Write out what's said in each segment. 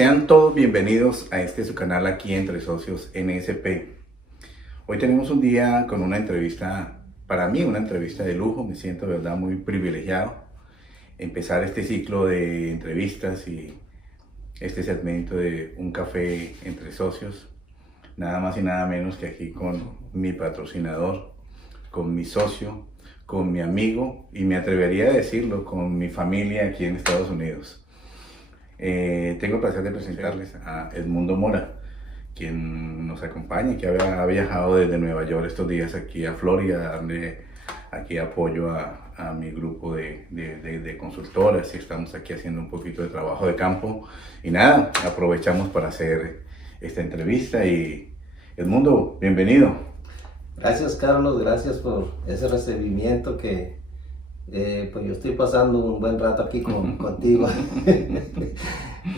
sean todos bienvenidos a este su canal aquí Entre Socios NSP. Hoy tenemos un día con una entrevista, para mí una entrevista de lujo. Me siento de verdad muy privilegiado empezar este ciclo de entrevistas y este segmento de un café entre socios, nada más y nada menos que aquí con mi patrocinador, con mi socio, con mi amigo y me atrevería a decirlo, con mi familia aquí en Estados Unidos. Tengo el placer de presentarles a Edmundo Mora, quien nos acompaña, que ha viajado desde Nueva York estos días aquí a Florida a darle aquí apoyo a mi grupo de consultoras, y estamos aquí haciendo un poquito de trabajo de campo. Y nada, aprovechamos para hacer esta entrevista. Y Edmundo, bienvenido. Gracias, Carlos, gracias por ese recibimiento que pues yo estoy pasando un buen rato aquí contigo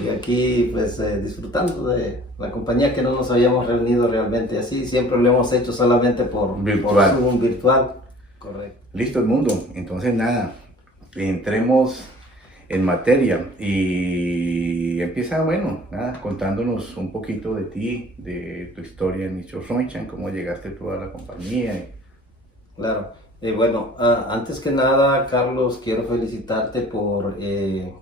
y aquí pues disfrutando de la compañía, que no nos habíamos reunido realmente así, siempre lo hemos hecho solamente por Zoom virtual. Correcto. Listo, Edmundo, entonces nada, entremos en materia y empieza, bueno, nada, contándonos un poquito de ti, de tu historia en Nicho Sunshine, cómo llegaste tú a la compañía. Claro. Bueno, antes que nada, Carlos, quiero felicitarte por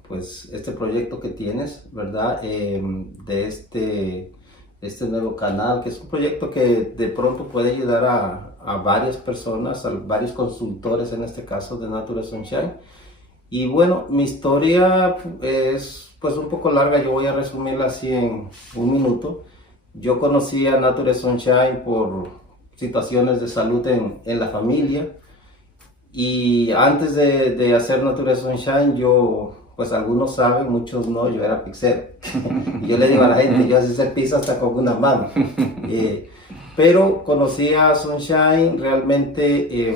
pues este proyecto que tienes, ¿verdad? De este nuevo canal, que es un proyecto que de pronto puede ayudar a varias personas, a varios consultores, en este caso de Nature Sunshine. Y bueno, mi historia es pues un poco larga, yo voy a resumirla así en un minuto. Yo conocí a Nature Sunshine por situaciones de salud en la familia. Y antes de hacer Nature Sunshine, yo, pues algunos saben, muchos no, yo era pizzero. Yo le digo a la gente, yo hacía hacer pizza hasta con una mano. Pero conocí a Sunshine, realmente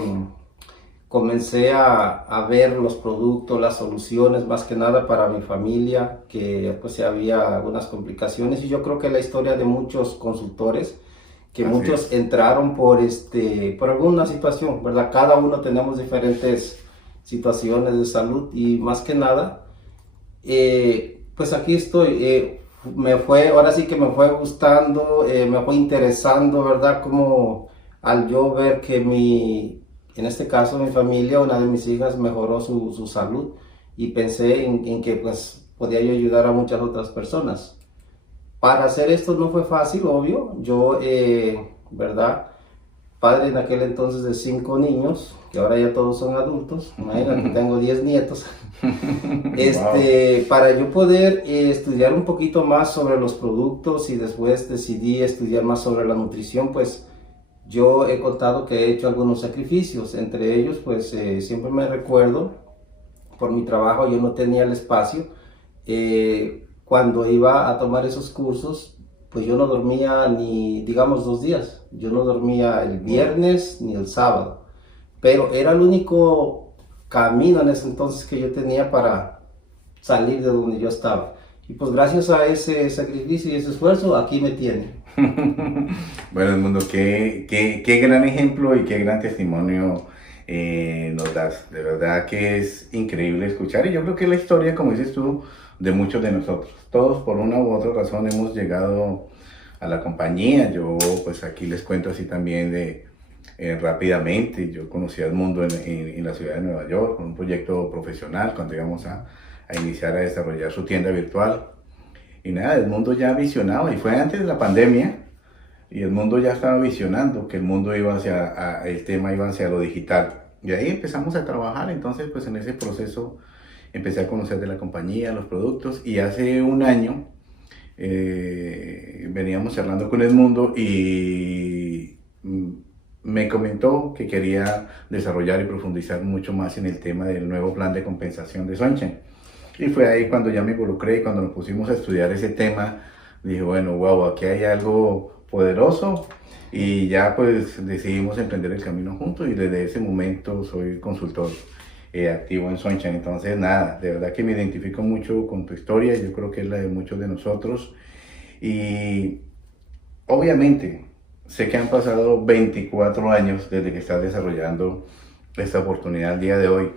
comencé a ver los productos, las soluciones, más que nada para mi familia, que pues había algunas complicaciones. Y yo creo que la historia de muchos consultores, que así muchos entraron por alguna situación, ¿verdad? Cada uno tenemos diferentes situaciones de salud y más que nada, pues aquí estoy. Ahora sí que me fue gustando, me fue interesando, ¿verdad? Como al yo ver que en este caso mi familia, una de mis hijas mejoró su salud, y pensé en que pues podía yo ayudar a muchas otras personas. Para hacer esto no fue fácil, obvio. Yo, ¿verdad? Padre en aquel entonces de 5 niños, que ahora ya todos son adultos. Imagínate, tengo 10 nietos. Wow. Para yo poder estudiar un poquito más sobre los productos, y después decidí estudiar más sobre la nutrición, pues yo he contado que he hecho algunos sacrificios. Entre ellos, pues siempre me recuerdo, por mi trabajo yo no tenía el espacio. Cuando iba a tomar esos cursos, pues yo no dormía ni, digamos, 2 días. Yo no dormía el viernes ni el sábado. Pero era el único camino en ese entonces que yo tenía para salir de donde yo estaba. Y pues gracias a ese sacrificio y ese esfuerzo, aquí me tiene. Bueno, Edmundo, qué gran ejemplo y qué gran testimonio nos das. De verdad que es increíble escuchar, y yo creo que la historia, como dices tú, de muchos de nosotros. Todos por una u otra razón hemos llegado a la compañía. Yo pues aquí les cuento así también rápidamente. Yo conocí a Edmundo en la ciudad de Nueva York con un proyecto profesional cuando íbamos a iniciar a desarrollar su tienda virtual. Y nada, Edmundo ya visionaba, y fue antes de la pandemia, y Edmundo ya estaba visionando que el mundo iba el tema iba hacia lo digital. Y ahí empezamos a trabajar. Entonces pues en ese proceso empecé a conocer de la compañía, los productos, y hace un año veníamos charlando con Edmundo y me comentó que quería desarrollar y profundizar mucho más en el tema del nuevo plan de compensación de Sunshine. Y fue ahí cuando ya me involucré, y cuando nos pusimos a estudiar ese tema, dije, bueno, wow, aquí hay algo poderoso, y ya pues decidimos emprender el camino juntos, y desde ese momento soy consultor activo en Sunshine. Entonces nada, de verdad que me identifico mucho con tu historia. Yo creo que es la de muchos de nosotros, y obviamente sé que han pasado 24 años desde que estás desarrollando esta oportunidad al día de hoy,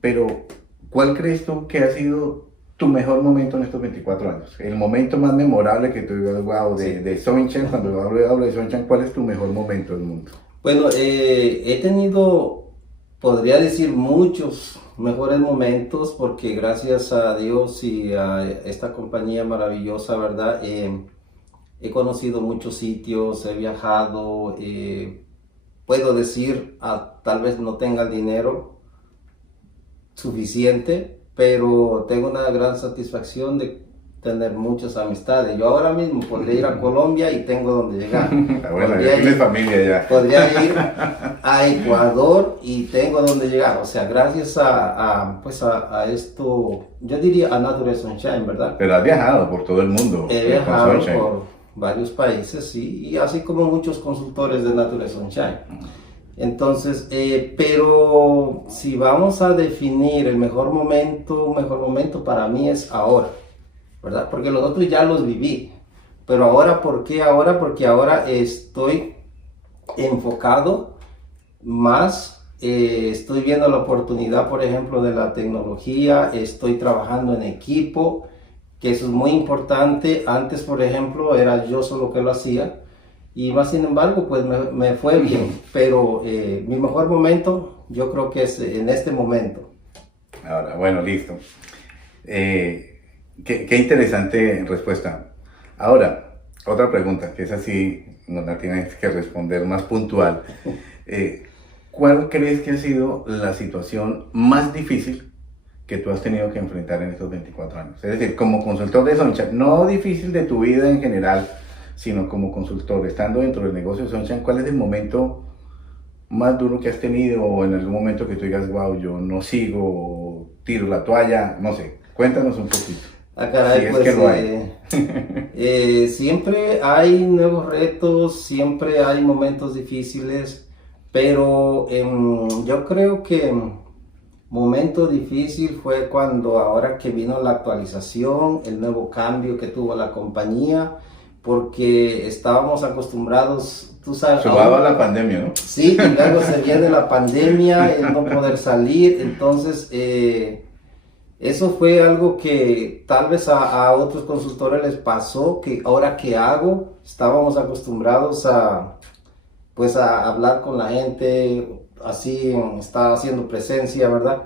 pero ¿cuál crees tú que ha sido tu mejor momento en estos 24 años? El momento más memorable que tú digas, wow, Sí. de Sonchan, cuando hablo de Sonchan, ¿cuál es tu mejor momento del mundo? Bueno, he tenido, podría decir, muchos mejores momentos porque gracias a Dios y a esta compañía maravillosa, ¿verdad? He conocido muchos sitios, he viajado, puedo decir, tal vez no tenga el dinero suficiente, pero tengo una gran satisfacción de tener muchas amistades. Yo ahora mismo podría ir a Colombia y tengo donde llegar. Bueno, ya tienes familia ya. Podría ir a Ecuador y tengo donde llegar. O sea, gracias pues a esto, yo diría a Natural Sunshine, ¿verdad? Pero has viajado por todo el mundo. He con viajado Sunshine. por varios países, sí, y así como muchos consultores de Natural Sunshine. Entonces, pero si vamos a definir el mejor momento para mí es ahora, ¿verdad? Porque los otros ya los viví. Pero ahora, ¿por qué ahora? Porque ahora estoy enfocado más, estoy viendo la oportunidad, por ejemplo, de la tecnología, estoy trabajando en equipo, que eso es muy importante. Antes, por ejemplo, era yo solo que lo hacía. Y más sin embargo, pues me fue bien, pero mi mejor momento yo creo que es en este momento. Ahora, bueno, listo. Qué interesante respuesta. Ahora, otra pregunta, que es así, nos la tienes que responder más puntual. ¿Cuál crees que ha sido la situación más difícil que tú has tenido que enfrentar en estos 24 años? Es decir, como consultor de Sunshine, no difícil de tu vida en general, sino como consultor, estando dentro del negocio de Sunshine, ¿cuál es el momento más duro que has tenido o en algún momento que tú digas, wow, yo no sigo, tiro la toalla, no sé? Cuéntanos un poquito. Ah, caray, Si es pues que lo hay. siempre hay nuevos retos, siempre hay momentos difíciles, pero yo creo que momento difícil fue cuando ahora que vino la actualización, el nuevo cambio que tuvo la compañía, porque estábamos acostumbrados, tú sabes... Sumado a la pandemia, ¿no? Sí, y luego se viene la pandemia, el no poder salir, entonces eso fue algo que tal vez a otros consultores les pasó, que ahora que hago, estábamos acostumbrados pues a hablar con la gente, así, estar haciendo presencia, ¿verdad?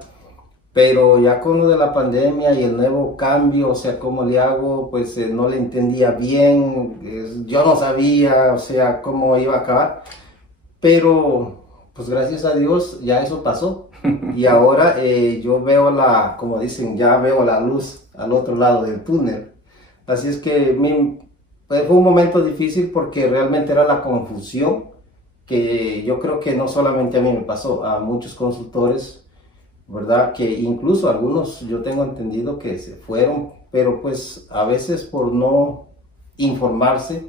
Pero ya con lo de la pandemia y el nuevo cambio, o sea, ¿cómo le hago? Pues no le entendía bien, yo no sabía, o sea, cómo iba a acabar. Pero, pues gracias a Dios, ya eso pasó. Y ahora yo veo como dicen, ya veo la luz al otro lado del túnel. Así es que pues, fue un momento difícil porque realmente era la confusión que yo creo que no solamente a mí me pasó, a muchos consultores, ¿verdad? Que incluso algunos yo tengo entendido que se fueron, pero pues a veces por no informarse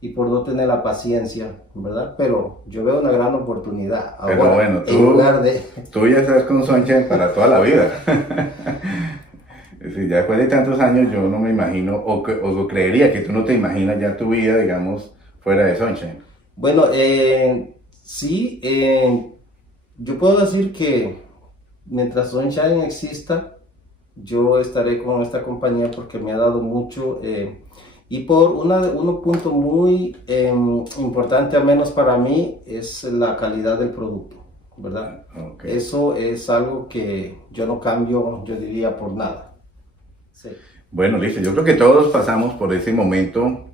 y por no tener la paciencia, ¿verdad? Pero yo veo una gran oportunidad. Pero ahora, bueno, en lugar de... tú ya estás con Sunshine para toda la vida. Es decir, ya después de tantos años yo no me imagino, o creería que tú no te imaginas ya tu vida, digamos, fuera de Sunshine. Bueno, sí, yo puedo decir que mientras Sunshine exista, yo estaré con esta compañía porque me ha dado mucho y por un punto muy importante, al menos para mí, es la calidad del producto, ¿verdad? Okay. Eso es algo que yo no cambio, yo diría, por nada. Sí. Bueno, listo. Yo creo que todos pasamos por ese momento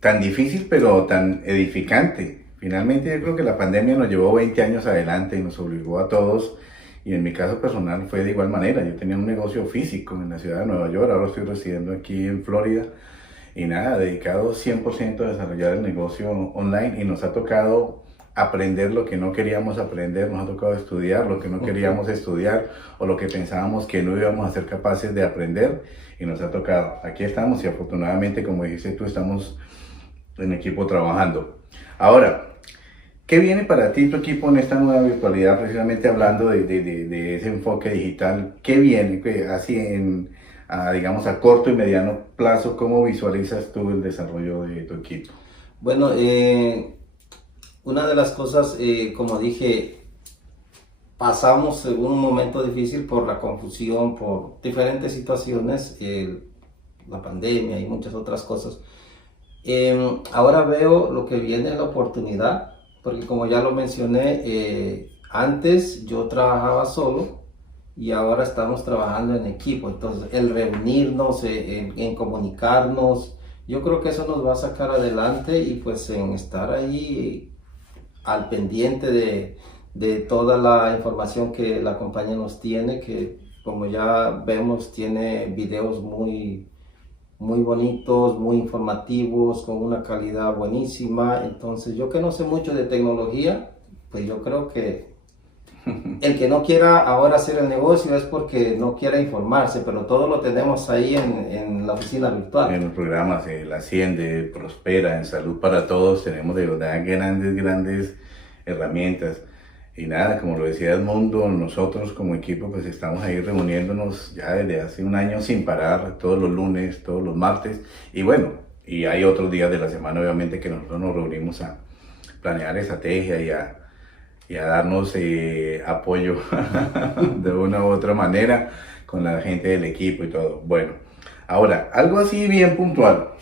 tan difícil, pero tan edificante. Finalmente, yo creo que la pandemia nos llevó 20 años adelante y nos obligó a todos. Y en mi caso personal fue de igual manera. Yo tenía un negocio físico en la ciudad de Nueva York, ahora estoy residiendo aquí en Florida. Y nada, dedicado 100% a desarrollar el negocio online y nos ha tocado aprender lo que no queríamos aprender, nos ha tocado estudiar lo que no queríamos estudiar o lo que pensábamos que no íbamos a ser capaces de aprender y nos ha tocado. Aquí estamos y afortunadamente, como dijiste tú, estamos en equipo trabajando. Ahora, ¿qué viene para ti, tu equipo, en esta nueva virtualidad, precisamente hablando de ese enfoque digital? ¿Qué viene así digamos, a corto y mediano plazo? ¿Cómo visualizas tú el desarrollo de tu equipo? Bueno, una de las cosas, como dije, pasamos un momento difícil por la confusión, por diferentes situaciones, la pandemia y muchas otras cosas. Ahora veo lo que viene la oportunidad, porque como ya lo mencioné, antes yo trabajaba solo y ahora estamos trabajando en equipo. Entonces el reunirnos, en comunicarnos, yo creo que eso nos va a sacar adelante, y pues en estar ahí al pendiente de toda la información que la compañía nos tiene, que como ya vemos tiene videos muy bonitos, muy informativos, con una calidad buenísima. Entonces yo que no sé mucho de tecnología, pues yo creo que el que no quiera ahora hacer el negocio es porque no quiere informarse, pero todo lo tenemos ahí en la oficina virtual. En los programas, la Asciende, Prospera, en Salud para Todos, tenemos de verdad grandes herramientas. Y nada, como lo decía Edmundo, nosotros como equipo pues estamos ahí reuniéndonos ya desde hace un año sin parar, todos los lunes, todos los martes. Y bueno, y hay otros días de la semana obviamente que nosotros nos reunimos a planear estrategia y a darnos apoyo de una u otra manera con la gente del equipo y todo. Bueno, ahora, algo así bien puntual.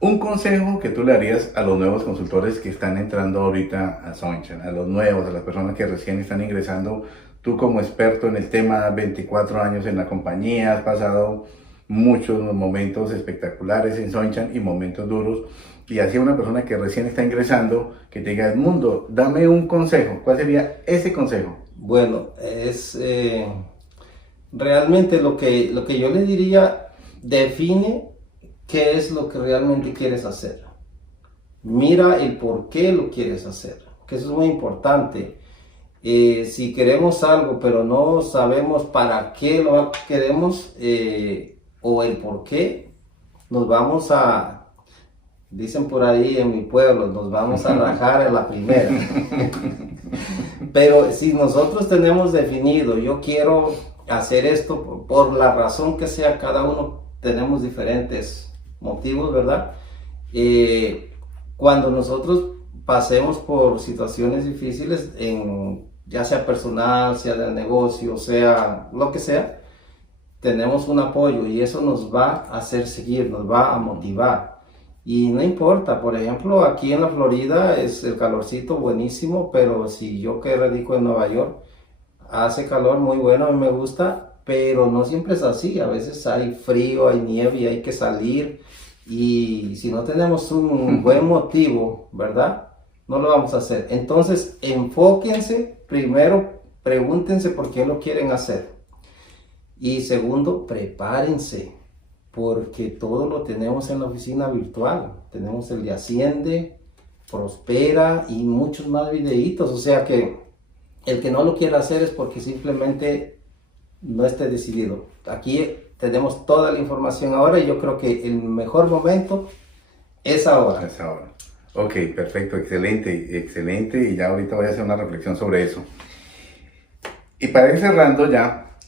Un consejo que tú le darías a los nuevos consultores que están entrando ahorita a Soinchan, a los nuevos, a las personas que recién están ingresando. Tú como experto en el tema, 24 años en la compañía, has pasado muchos momentos espectaculares en Soinchan y momentos duros. Y así una persona que recién está ingresando, que te diga, Edmundo, dame un consejo. ¿Cuál sería ese consejo? Bueno, es realmente lo que yo le diría, define qué es lo que realmente quieres hacer. Mira el por qué lo quieres hacer, que eso es muy importante. Si queremos algo, pero no sabemos para qué lo queremos o el por qué, nos vamos a, dicen por ahí en mi pueblo, nos vamos a rajar en la primera. Pero si nosotros tenemos definido, yo quiero hacer esto por la razón que sea, cada uno tenemos diferentes motivos, ¿verdad? Cuando nosotros pasemos por situaciones difíciles, ya sea personal, sea del negocio, sea lo que sea, tenemos un apoyo y eso nos va a hacer seguir, nos va a motivar. Y no importa, por ejemplo, aquí en la Florida es el calorcito buenísimo, pero si yo que radico en Nueva York, hace calor muy bueno, a mí me gusta, pero no siempre es así. A veces hay frío, hay nieve y hay que salir, y si no tenemos un buen motivo, ¿verdad? No lo vamos a hacer. Entonces, enfóquense, primero, pregúntense por qué lo quieren hacer. Y segundo, prepárense, porque todo lo tenemos en la oficina virtual. Tenemos el de Asciende, Prospera y muchos más videitos. O sea que el que no lo quiera hacer es porque simplemente no esté decidido. Aquí tenemos toda la información ahora y yo creo que el mejor momento es ahora. Es ahora. Ok, perfecto, excelente. Y ya ahorita voy a hacer una reflexión sobre eso. Y para ir cerrando ya,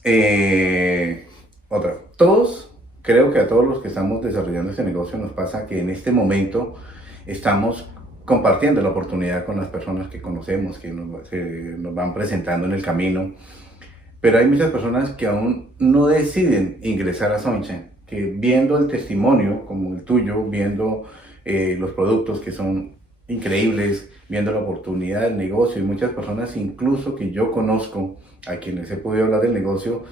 creo que a todos los que estamos desarrollando este negocio nos pasa que en este momento estamos compartiendo la oportunidad con las personas que conocemos, que nos van presentando en el camino. Pero hay muchas personas que aún no deciden ingresar a Soinchan, que viendo el testimonio como el tuyo, viendo los productos que son increíbles, viendo la oportunidad del negocio, y muchas personas incluso que yo conozco, a quienes he podido hablar del negocio,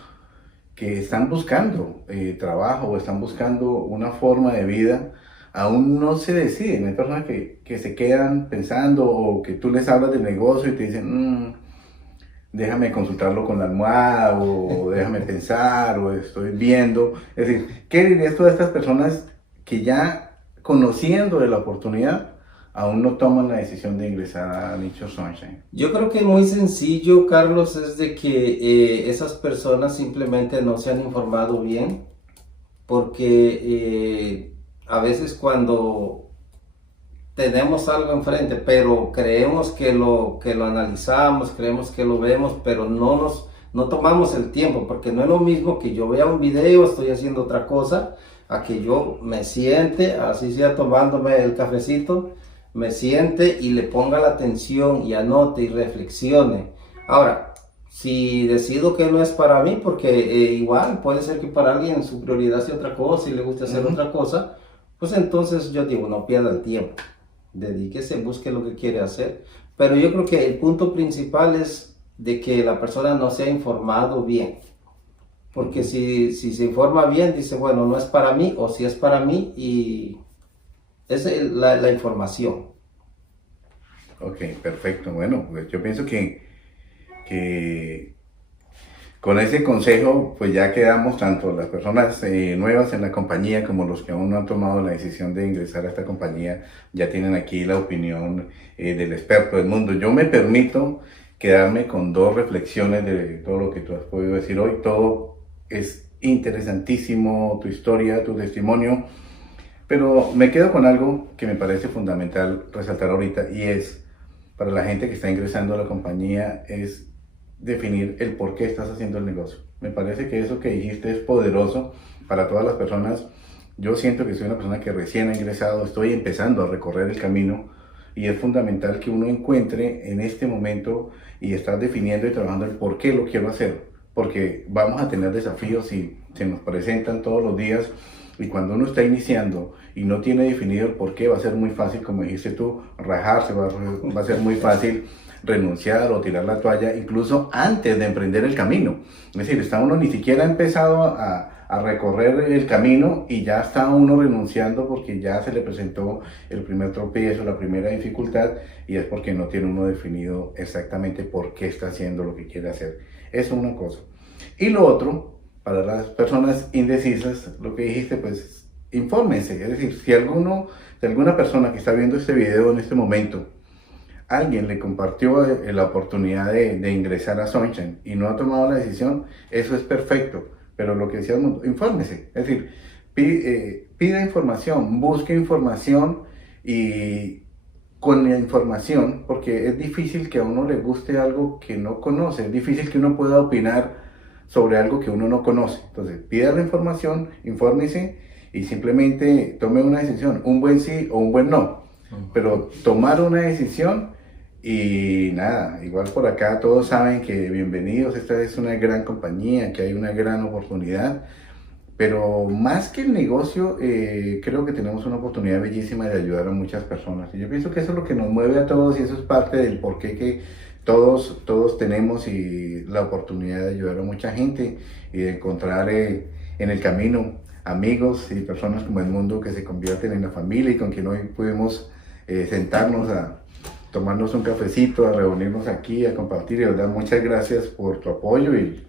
que están buscando trabajo o están buscando una forma de vida, aún no se deciden. Hay personas que se quedan pensando, o que tú les hablas del negocio y te dicen, déjame consultarlo con la almohada, o déjame pensar, o estoy viendo. Es decir, ¿qué dirías tú a estas personas que ya conociendo de la oportunidad aún no toman la decisión de ingresar a Nicho Sunshine? Yo creo que muy sencillo, Carlos, es de que esas personas simplemente no se han informado bien, porque a veces cuando tenemos algo enfrente, pero creemos que lo analizamos, creemos que lo vemos, pero no tomamos el tiempo, porque no es lo mismo que yo vea un video, estoy haciendo otra cosa, a que yo me siente, así sea tomándome el cafecito, me siente y le ponga la atención y anote y reflexione. Ahora, si decido que no es para mí, porque igual puede ser que para alguien su prioridad sea otra cosa y le guste hacer otra cosa, pues entonces yo digo, no pierda el tiempo, dedíquese, busque lo que quiere hacer. Pero yo creo que el punto principal es de que la persona no se ha informado bien. Porque si se informa bien, dice, bueno, no es para mí, o si es para mí, y esa es la información. Ok, perfecto. Bueno, pues yo pienso que con ese consejo, pues ya quedamos tanto las personas nuevas en la compañía como los que aún no han tomado la decisión de ingresar a esta compañía, ya tienen aquí la opinión del experto del mundo. Yo me permito quedarme con dos reflexiones de todo lo que tú has podido decir hoy. Todo es interesantísimo, tu historia, tu testimonio, pero me quedo con algo que me parece fundamental resaltar ahorita, y es, para la gente que está ingresando a la compañía, es definir el por qué estás haciendo el negocio. Me parece que eso que dijiste es poderoso para todas las personas. Yo siento que soy una persona que recién ha ingresado, estoy empezando a recorrer el camino, y es fundamental que uno encuentre en este momento y estar definiendo y trabajando el por qué lo quiero hacer, porque vamos a tener desafíos y se nos presentan todos los días, y cuando uno está iniciando y no tiene definido el por qué, va a ser muy fácil, como dijiste tú, rajarse, va a ser muy fácil renunciar o tirar la toalla, incluso antes de emprender el camino. Es decir, está uno ni siquiera ha empezado a recorrer el camino y ya está uno renunciando porque ya se le presentó el primer tropiezo, la primera dificultad, y es porque no tiene uno definido exactamente por qué está haciendo lo que quiere hacer. Eso es una cosa. Y lo otro, para las personas indecisas, lo que dijiste, pues infórmense. Es decir, si alguna persona que está viendo este video en este momento, alguien le compartió la oportunidad de ingresar a Sunshine y no ha tomado la decisión, eso es perfecto. Pero lo que decíamos, infórmese. Es decir, pida información, busque información, y con la información, porque es difícil que a uno le guste algo que no conoce, es difícil que uno pueda opinar sobre algo que uno no conoce. Entonces, pida la información, infórmese y simplemente tome una decisión, un buen sí o un buen no. Pero tomar una decisión. Y nada, igual por acá todos saben que bienvenidos, esta es una gran compañía, que hay una gran oportunidad, pero más que el negocio, creo que tenemos una oportunidad bellísima de ayudar a muchas personas. Y yo pienso que eso es lo que nos mueve a todos, y eso es parte del porqué que todos tenemos, y la oportunidad de ayudar a mucha gente y de encontrar en el camino amigos y personas como Edmundo, que se convierten en la familia y con quien hoy pudimos sentarnos a tomarnos un cafecito, a reunirnos aquí, a compartir. Y de verdad, muchas gracias por tu apoyo, y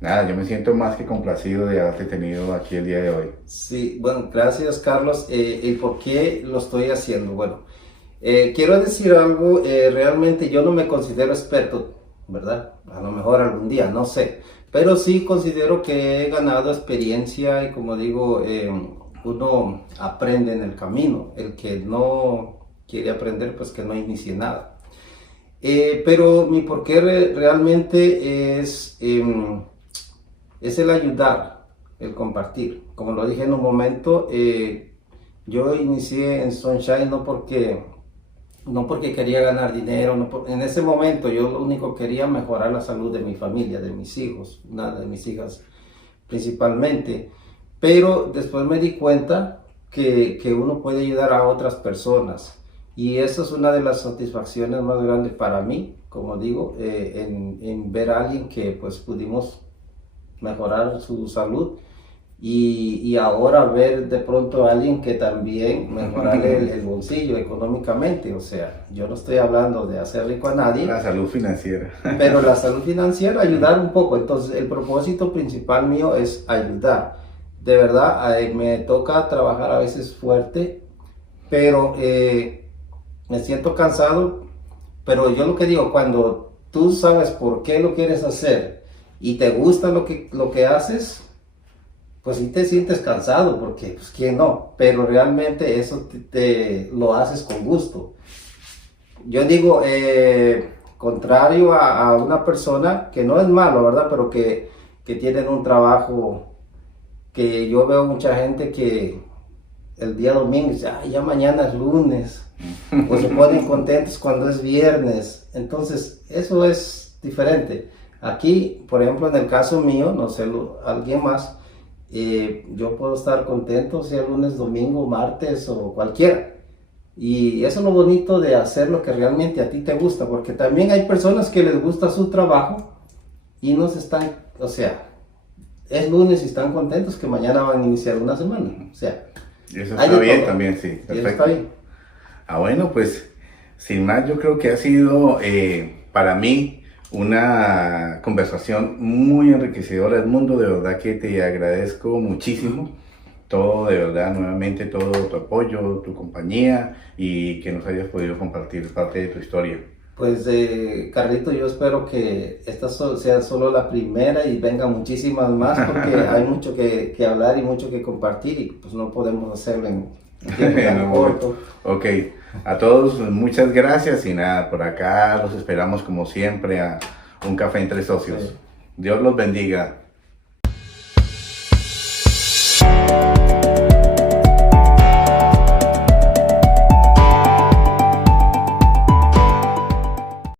nada, yo me siento más que complacido de haberte tenido aquí el día de hoy. Sí, bueno, gracias Carlos. ¿Y por qué lo estoy haciendo? Bueno, quiero decir algo, realmente yo no me considero experto, ¿verdad? A lo mejor algún día, no sé, pero sí considero que he ganado experiencia, y como digo, uno aprende en el camino. El que no quiere aprender, pues que no inicie nada. Pero mi porqué realmente es el ayudar, el compartir. Como lo dije en un momento, yo inicié en Sunshine no porque quería ganar dinero. En ese momento yo lo único que quería mejorar la salud de mi familia, de mis hijos, una de mis hijas principalmente. Pero después me di cuenta que uno puede ayudar a otras personas. Y esa es una de las satisfacciones más grandes para mí, como digo, en ver a alguien que pues pudimos mejorar su salud, y ahora ver de pronto a alguien que también mejorarle el bolsillo económicamente. O sea, yo no estoy hablando de hacer rico a nadie. La salud financiera. Pero la salud financiera, ayudar un poco. Entonces, el propósito principal mío es ayudar. De verdad, me toca trabajar a veces fuerte, pero me siento cansado. Pero yo lo que digo, cuando tú sabes por qué lo quieres hacer y te gusta lo que haces, pues sí te sientes cansado, porque pues quién no, pero realmente eso te lo haces con gusto. Yo digo, contrario a una persona que no es malo, ¿verdad? Pero que tienen un trabajo, que yo veo mucha gente que el día domingo dice, ay, ya mañana es lunes, o se ponen contentos cuando es viernes. Entonces, eso es diferente. Aquí, por ejemplo, en el caso mío, no sé, alguien más, yo puedo estar contento sea lunes, domingo, martes o cualquiera. Y eso es lo bonito de hacer lo que realmente a ti te gusta, porque también hay personas que les gusta su trabajo y no se están, o sea, es lunes y están contentos que mañana van a iniciar una semana. O sea, Y eso está bien también, sí. Perfecto. Y eso está bien. Bueno, pues sin más, yo creo que ha sido para mí una conversación muy enriquecedora, Edmundo. De verdad que te agradezco muchísimo todo, de verdad, nuevamente todo tu apoyo, tu compañía y que nos hayas podido compartir parte de tu historia. Pues Carlito, yo espero que esta sea solo la primera y venga muchísimas más porque hay mucho que hablar y mucho que compartir y pues no podemos hacerlo en tiempo tan corto. Ok, a todos muchas gracias y nada, por acá los esperamos como siempre a un café entre socios. Sí. Dios los bendiga.